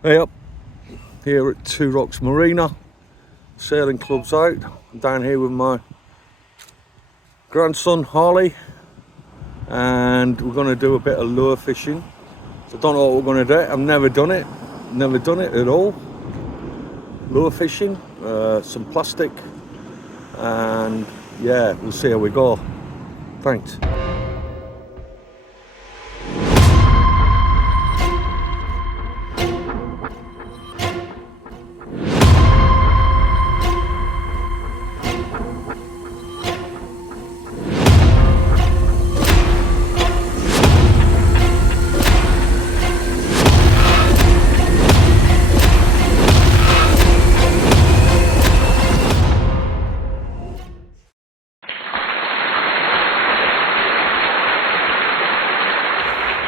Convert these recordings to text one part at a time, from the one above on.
Hey up, here at Tworocks Marina, sailing club's out. I'm down here with my grandson Harley, and we're going to do a bit of lure fishing. So I don't know what we're going to do. I've never done it at all. Lure fishing, some plastic, and yeah, we'll see how we go. Thanks.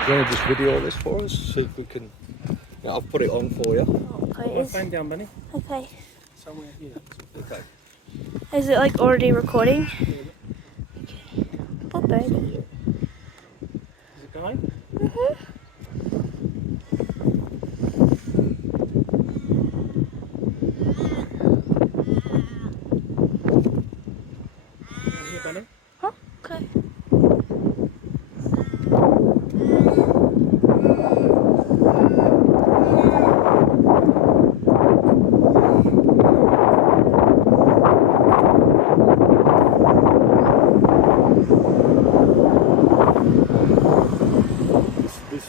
Do you want to just video this for us? See if we can. Yeah, I'll put it on for you. Okay. Bang down, Benny. Okay. Somewhere here. Okay. Is it like already recording? Okay. What bird? Is it going? Here, Benny. Huh? Okay. This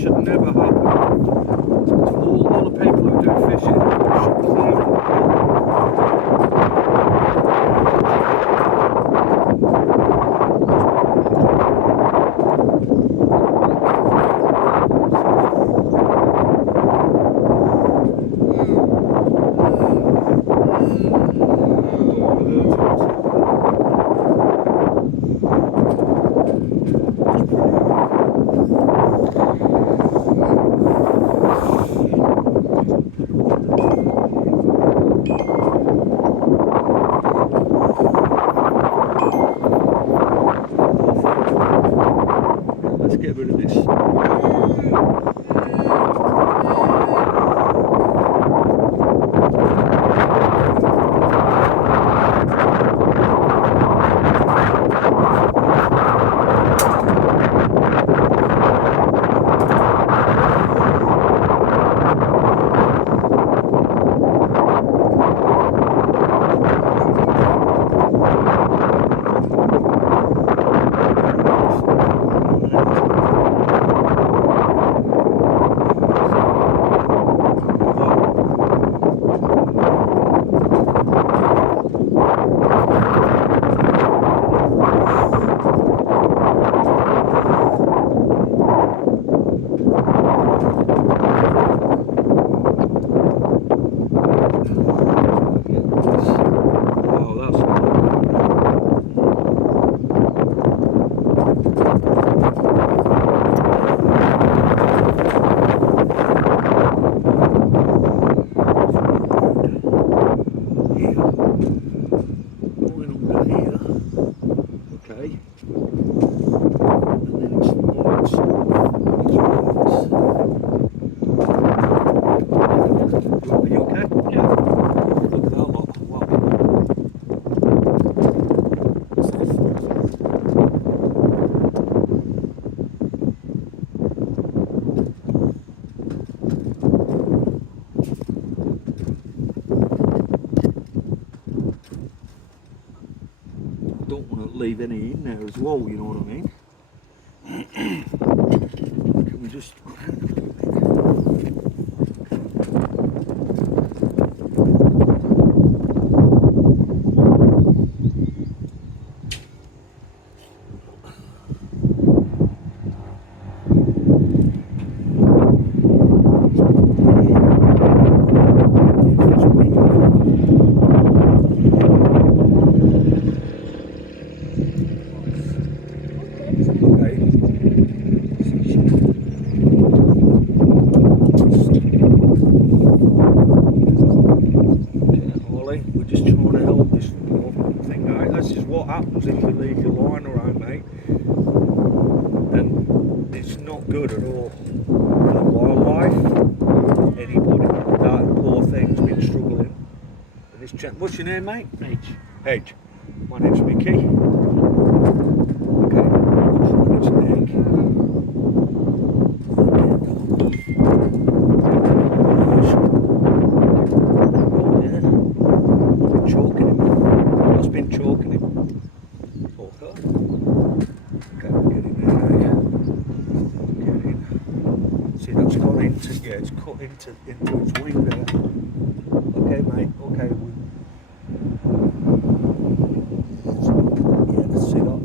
should never happen. To all the people who do fishing, should clear it. Let's get rid of this. Don't want to leave any in there as well, you know what I mean? Can we just... happens if you leave your line around, mate, and it's not good at all for the wildlife. wife, anybody. That poor thing's been struggling. And this what's your name, mate? H. My name's Micky. Okay, what's its neck? Oh yeah, been choking him. What's been choking him? Okay, get in there now. Get in. See, that's got into, yeah, it's cut into its wing there. Okay, mate, okay. Yeah, see that?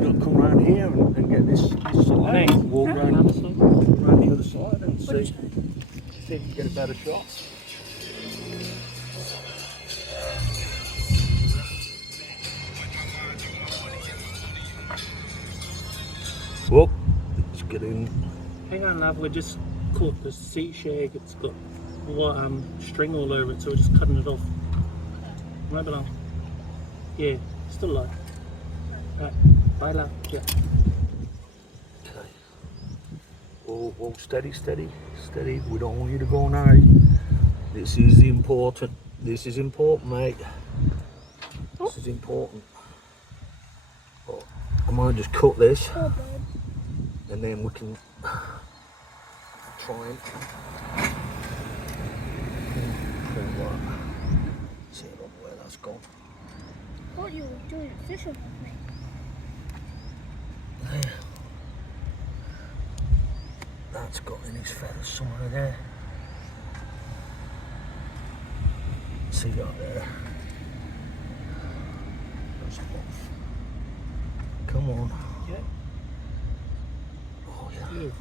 You'll come round here and get this side. Walk round the other side and see if you can get a better shot. Whoop, let's get in. Hang on, love. We just caught the sea shag. It's got string all over it, so we're just cutting it off. Right along. Yeah, still alive. Right, bye, love. Yeah. Okay. Whoa, steady. We don't want you to go now. This is important. This is important, mate. This is important. Oh, I might just cut this, and then we can try and see where that's gone. What you were doing fishing with me? That's got in his feathers somewhere there. See that there? That's off. Come on. Yeah. Oh yeah. Yeah.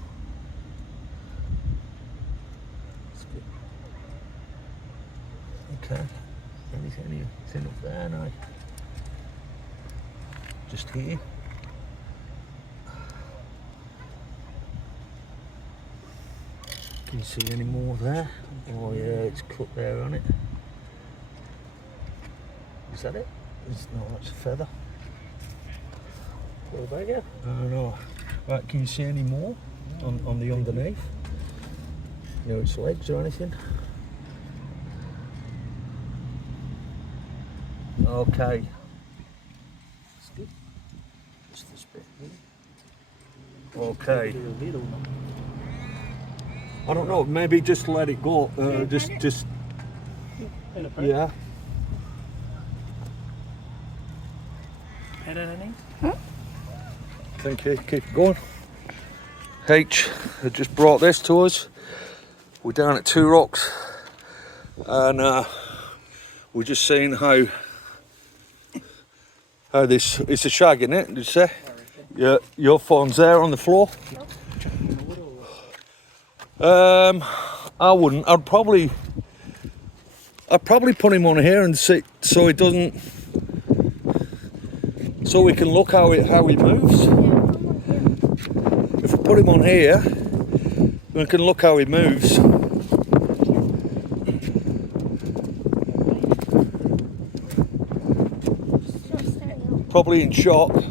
That's good. Okay. Anything up there now? Just here. Can you see any more there? Oh yeah, it's cut there on it. Is that it? No, that's a feather. Pull it back out. I don't know. Right, can you see any more on the underneath? You know, its legs or anything? Okay. It's good. Just this bit here. Okay. I don't know, maybe just let it go. Just yeah. Head underneath. Thank you. Keep going. H had just brought this to us. We're down at Tworocks, and we're just seeing how this. It's a shag, isn't it? Did you say? Yeah. Your phone's there on the floor. I wouldn't. I'd probably put him on here and see so it doesn't. So we can look how he moves. If we put him on here, we can look how he moves. Probably in shock.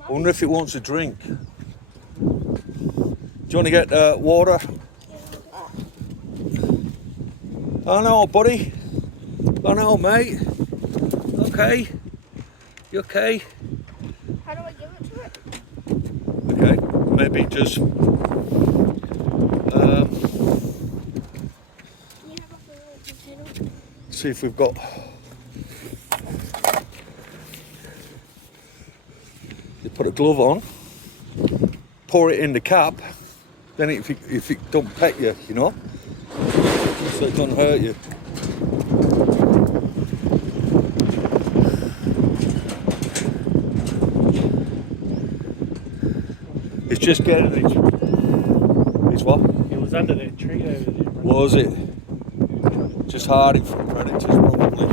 I wonder if it wants a drink. Do you want to get water? I know, buddy. I know, mate. Okay. You okay? How do I give it to it? Okay. Maybe just. Can you have like a little container? See if we've got. You put a glove on, pour it in the cap, then if it don't pet you, you know, so it don't hurt you. It's just getting it's what? It was under that tree over there. Bro. Was it? Just hiding from predators probably.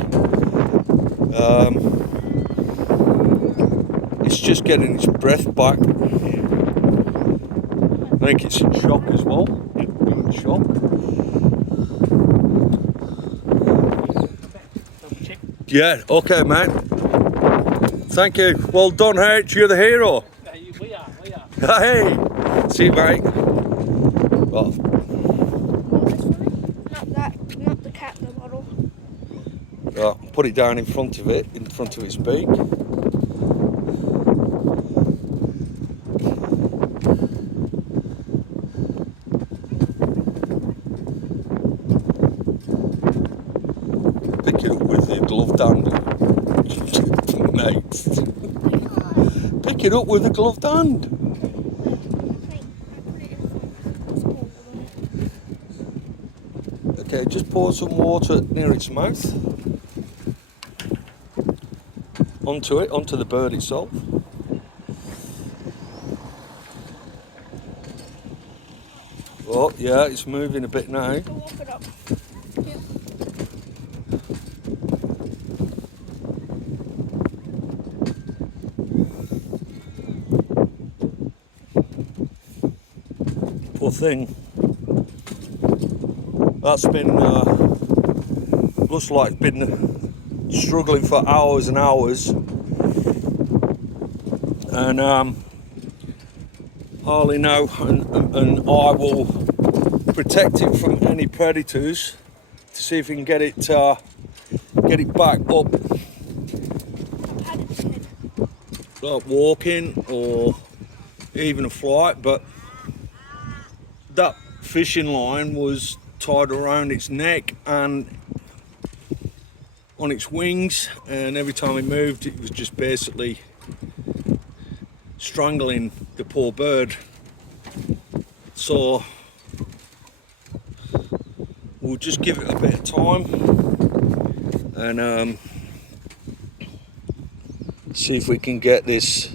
It's just getting its breath back. I think it's in shock as well. Yep. shop. Double check. Yeah, okay, mate. Thank you. Well done, H. You're the hero. We are. Hey, see you, mate. Well, Not the cat, the bottle. put it down in front of it, in front of its beak. Pick it up with the gloved hand. Mate. Pick it up with a gloved hand. Okay, just pour some water near its mouth. Onto it, onto the bird itself. Oh, yeah, it's moving a bit now. Go walk it up. Yeah. Poor thing. That's been, looks like been struggling for hours and hours. And Harley now and I will protect it from any predators to see if we can get it back up, like walking or even a flight. But that fishing line was tied around its neck and on its wings, and every time it moved it was just basically strangling the poor bird. So we'll just give it a bit of time and see if we can get this